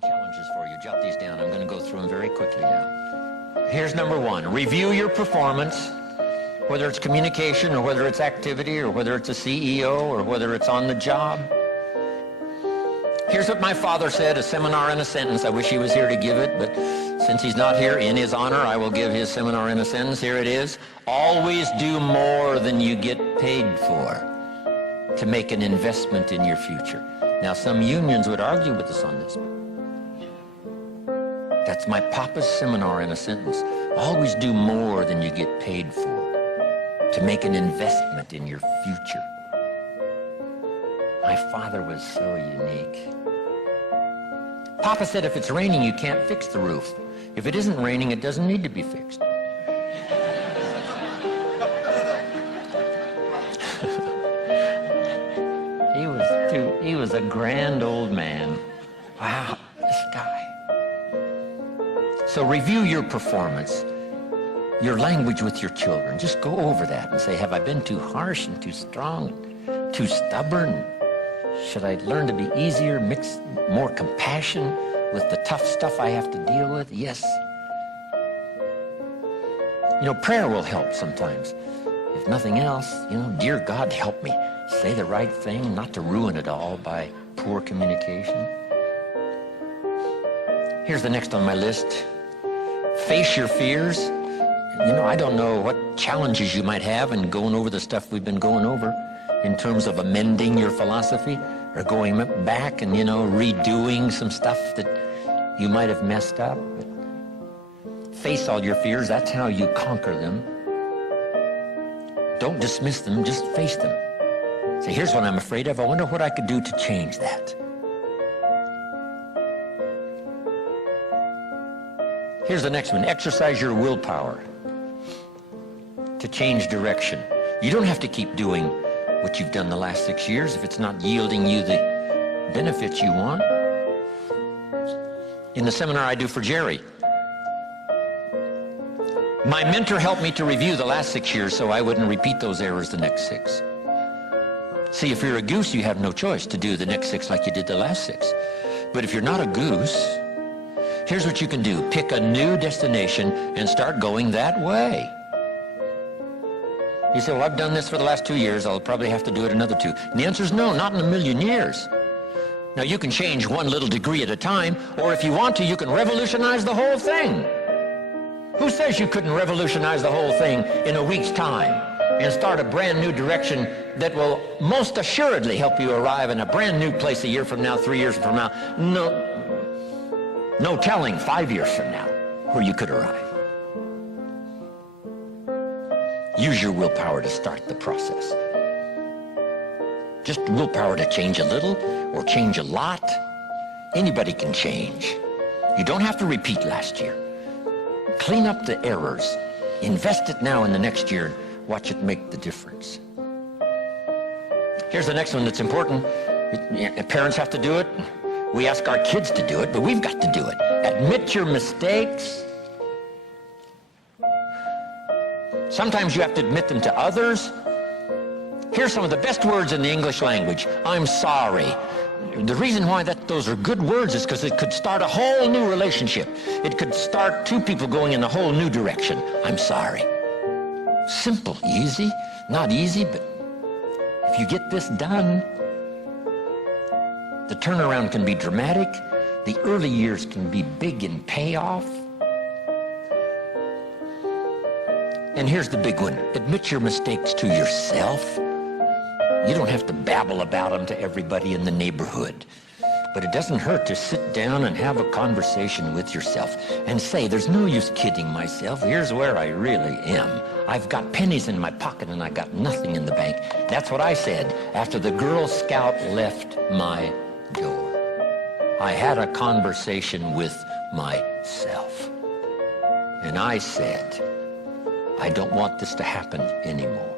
Challenges for you. Jot these down. I'm going to go through them very quickly now. Here's number one. Review your performance, whether it's communication or whether it's activity or whether it's a CEO or whether it's on the job. Here's what my father said, a seminar in a sentence. I wish he was here to give it, but since he's not here, in his honor, I will give his seminar in a sentence. Here it is. Always do more than you get paid for to make an investment in your future. Now, some unions would argue with us on this. That's my papa's seminar in a sentence. Always do more than you get paid for to make an investment in your future. My father was so unique. Papa said if it's raining, you can't fix the roof. If it isn't raining, it doesn't need to be fixed. He was a grand old man. Wow, this guy. So review your performance, your language with your children. Just go over that and say, have I been too harsh and too strong, and too stubborn? Should I learn to be easier, mix more compassion with the tough stuff I have to deal with? Yes. You know, prayer will help sometimes. If nothing else, dear God, help me say the right thing, not to ruin it all by poor communication. Here's the next on my list. Face your fears. I don't know what challenges you might have in going over the stuff we've been going over in terms of amending your philosophy or going back and, redoing some stuff that you might have messed up. But face all your fears. That's how you conquer them. Don't dismiss them, just face them. Say, here's what I'm afraid of. I wonder what I could do to change that. Here's the next one. Exercise your willpower to change direction. You don't have to keep doing what you've done the last 6 years if it's not yielding you the benefits you want. In the seminar I do for Jerry, my mentor helped me to review the last 6 years so I wouldn't repeat those errors the next 6. See, if you're a goose, you have no choice to do the next 6 like you did the last 6. But if you're not a goose, here's what you can do. Pick a new destination and start going that way. You say, well, I've done this for the last 2 years. I'll probably have to do it another 2. And the answer is no, not in a million years. Now, you can change one little degree at a time, or if you want to, you can revolutionize the whole thing. Who says you couldn't revolutionize the whole thing in a week's time and start a brand new direction that will most assuredly help you arrive in a brand new place a year from now, 3 years from now? No telling 5 years from now where you could arrive. Use your willpower to start the process. Just willpower to change a little or change a lot. Anybody can change. You don't have to repeat last year. Clean up the errors. Invest it now in the next year. Watch it make the difference. Here's the next one that's important. Parents have to do it. We ask our kids to do it, but we've got to do it. Admit your mistakes. Sometimes you have to admit them to others. Here's some of the best words in the English language. I'm sorry. The reason why those are good words is because it could start a whole new relationship. It could start two people going in a whole new direction. I'm sorry. Simple, easy, not easy, but if you get this done, the turnaround can be dramatic. The early years can be big in payoff. And here's the big one. Admit your mistakes to yourself. You don't have to babble about them to everybody in the neighborhood. But it doesn't hurt to sit down and have a conversation with yourself and say, there's no use kidding myself. Here's where I really am. I've got pennies in my pocket and I got nothing in the bank. That's what I said after the Girl Scout left my door. I had a conversation with myself. And I said, I don't want this to happen anymore.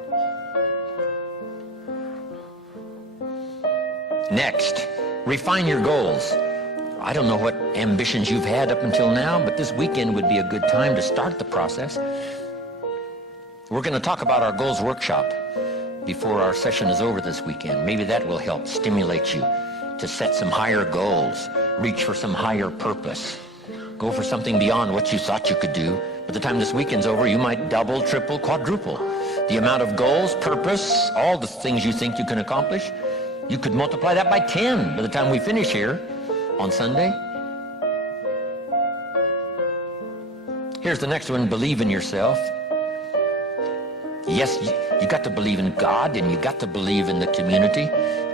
Next, refine your goals. I don't know what ambitions you've had up until now, but this weekend would be a good time to start the process. We're going to talk about our goals workshop before our session is over this weekend. Maybe that will help stimulate you to set some higher goals Reach for some higher purpose. Go for something beyond what you thought you could do. By the time this weekend's over, you might double, triple, quadruple the amount of goals, purpose, all the things you think you can accomplish. You could multiply that by 10 by the time we finish here on Sunday. Here's the next one, believe in yourself. Yes, you got to believe in God, and you got to believe in the community,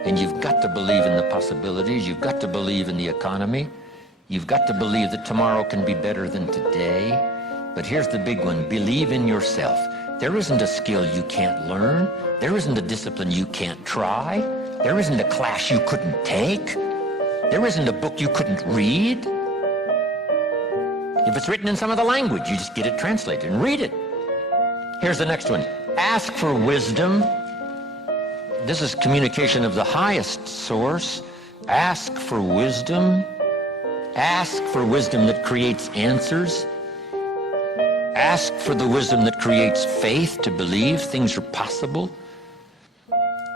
and you've got to believe in the possibilities. You've got to believe in the economy. You've got to believe that tomorrow can be better than today. But here's the big one, believe in yourself. There isn't a skill you can't learn. There isn't a discipline you can't try. There isn't a class you couldn't take. There isn't a book you couldn't read. If it's written in some other language, you just get it translated and read it. Here's the next one. Ask for wisdom. This is communication of the highest source. Ask for wisdom. Ask for wisdom that creates answers. Ask for the wisdom that creates faith to believe things are possible.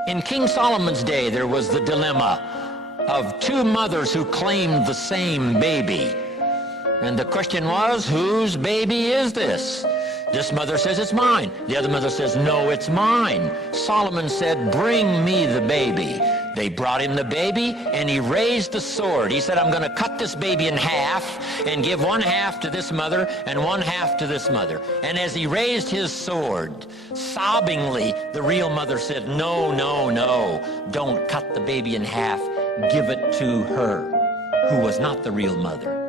In King Solomon's day, there was the dilemma of two mothers who claimed the same baby. And the question was, whose baby is this? This mother says, it's mine. The other mother says, no, it's mine. Solomon said, bring me the baby. They brought him the baby, and he raised the sword. He said, I'm going to cut this baby in half and give one half to this mother and one half to this mother. And as he raised his sword, sobbingly, the real mother said, no, no, no, don't cut the baby in half. Give it to her, who was not the real mother.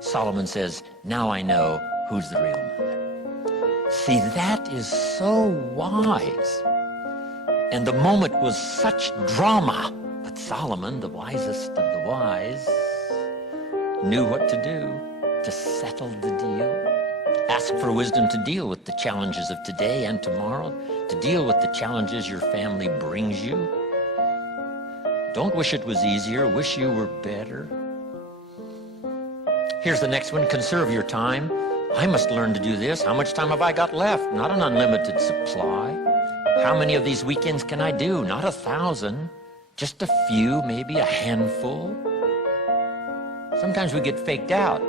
Solomon says, now I know who's the real mother. See, that is so wise. And the moment was such drama. But Solomon, the wisest of the wise, knew what to do to settle the deal. Ask for wisdom to deal with the challenges of today and tomorrow, to deal with the challenges your family brings you. Don't wish it was easier. Wish you were better. Here's the next one. Conserve your time. I must learn to do this. How much time have I got left? Not an unlimited supply. How many of these weekends can I do? Not 1,000. Just a few, maybe a handful. Sometimes we get faked out.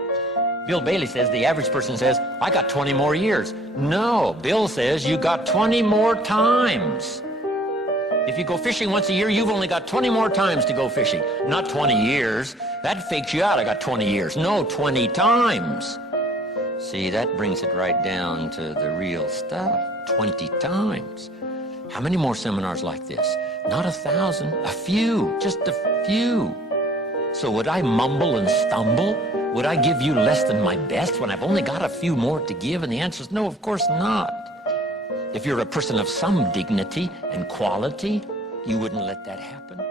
Bill Bailey says, the average person says, I got 20 more years. No, Bill says you got 20 more times. If you go fishing once a year, you've only got 20 more times to go fishing. Not 20 years. That fakes you out. I got 20 years. No, 20 times. See, that brings it right down to the real stuff. 20 times. How many more seminars like this? Not 1,000, a few, just a few. So would I mumble and stumble? Would I give you less than my best when I've only got a few more to give? And the answer is no, of course not. If you're a person of some dignity and quality, you wouldn't let that happen.